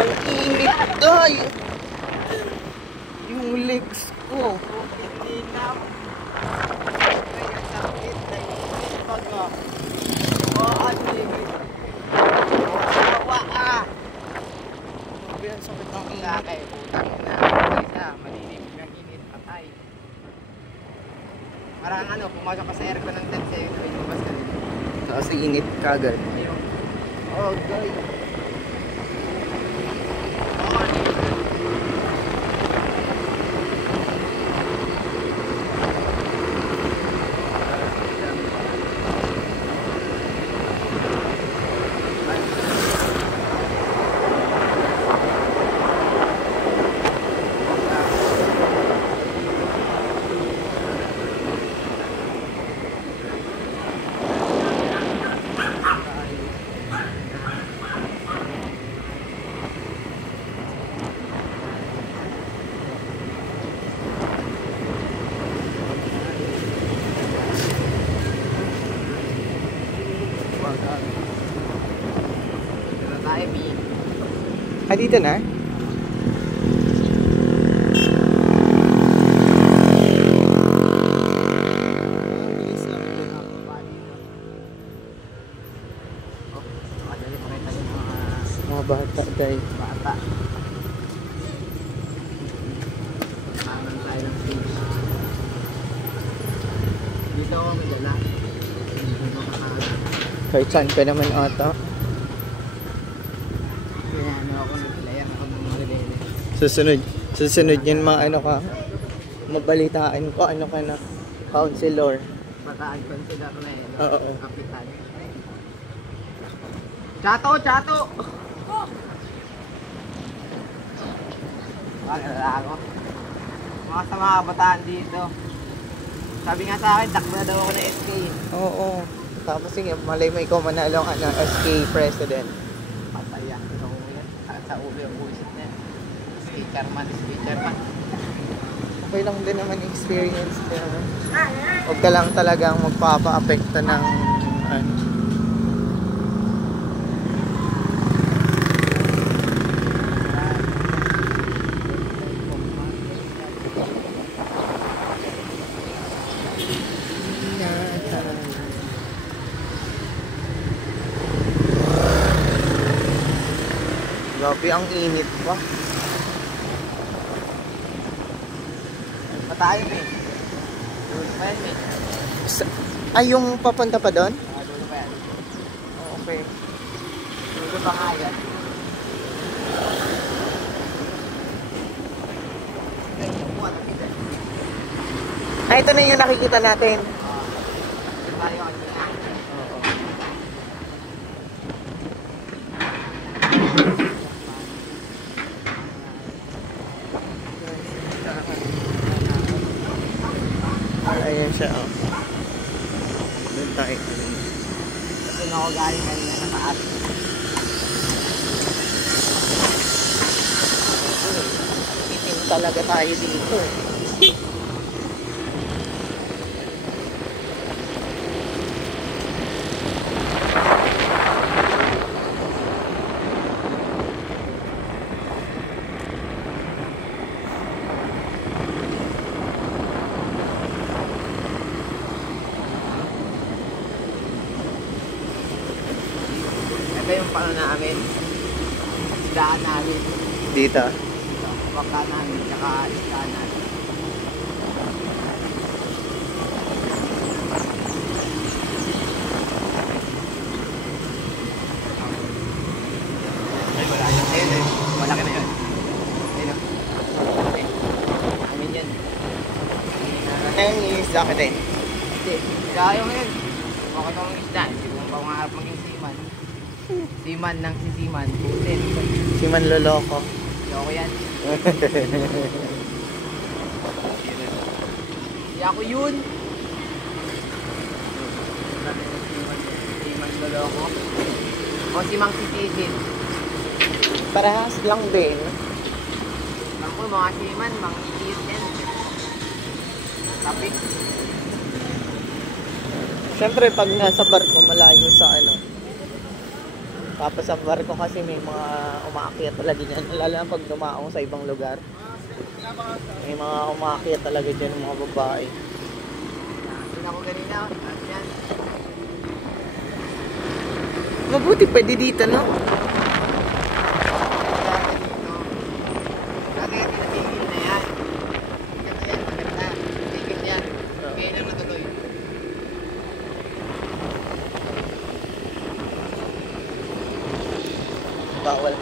Ang init tayo. Yung legs ko. Hindi na. Kaya sakit na yung baga. Ang sakit ng init. Kaya putang na. Isa, malilimig ng init. Patay. Parang ano, pumasok ka sa aircon ng 10 seconds. Ay, lumabas ka rin. Kasi init kagad. Ayun. Oh, guys. Ah, dito na? Mga bata guys. Bata. Kanan tayo ng fish. Dito ako madala. Dito ako kakanan. Kahit saan ka naman ata. Susunod yun mga ano ka, mabalitaan ko ano ka na, counselor. Pataan consider na eh, no? Oo. Kapitan. Chato! Chato! Wala ako. Mga sa mga kabataan dito. Sabi nga sa akin, takbo na daw ako ng SK. Oo. Tapos sige, malay mo ikaw manalo ka ng SK president. Pataya. Sa ulo yung buwisit na yan. SK chairman. Okay lang din naman yung experience niya. Huwag ka lang talagang magpapa-apekto ng ano. Grabe ang init pa. Patayin eh. Dulo pa yan eh. Ay, yung papunta pa doon? Dulo pa yan. Okay. Dulo pa nga yan. Ah, ito na yung nakikita natin. Tayo kasi nga. Ayan siya, oh. Doon tayo. Kasi ako galing kanina sa taas. Itim talaga tayo dito, eh. Ito yung pano namin. Isdaan namin. Dito. Baka namin, tsaka isdaan namin. Ay, wala yun. Ayun eh. Malaki na yun. Ayun o. Okay. Amin yan. Ayun yung isda ka din. Hindi. Kaya mo yun. Bakit akong isda? Hindi ko pangarap maging seaman. Seaman ng sisiman. Putin. Si Manloloko. Ayoko yan. Hindi ako yun. Seaman loloko. O si Mang Sitisin. Parehas lang din. Ako mga seaman, Mang Sitisin. Tapik. Siyempre, pag nasa barko, malayo sa ano. Tapos ang barko kasi may mga umaakyat talaga dyan. Lalo na pag dumaong sa ibang lugar. May mga umaakyat talaga dyan ng mga babae. Doon ako kanina. Yan. Mabuti pwede dito, no? Kaya tinatigil na yan. Kasi yan, maganda. Tigil yan. Kaya lang natuloy. Bawal.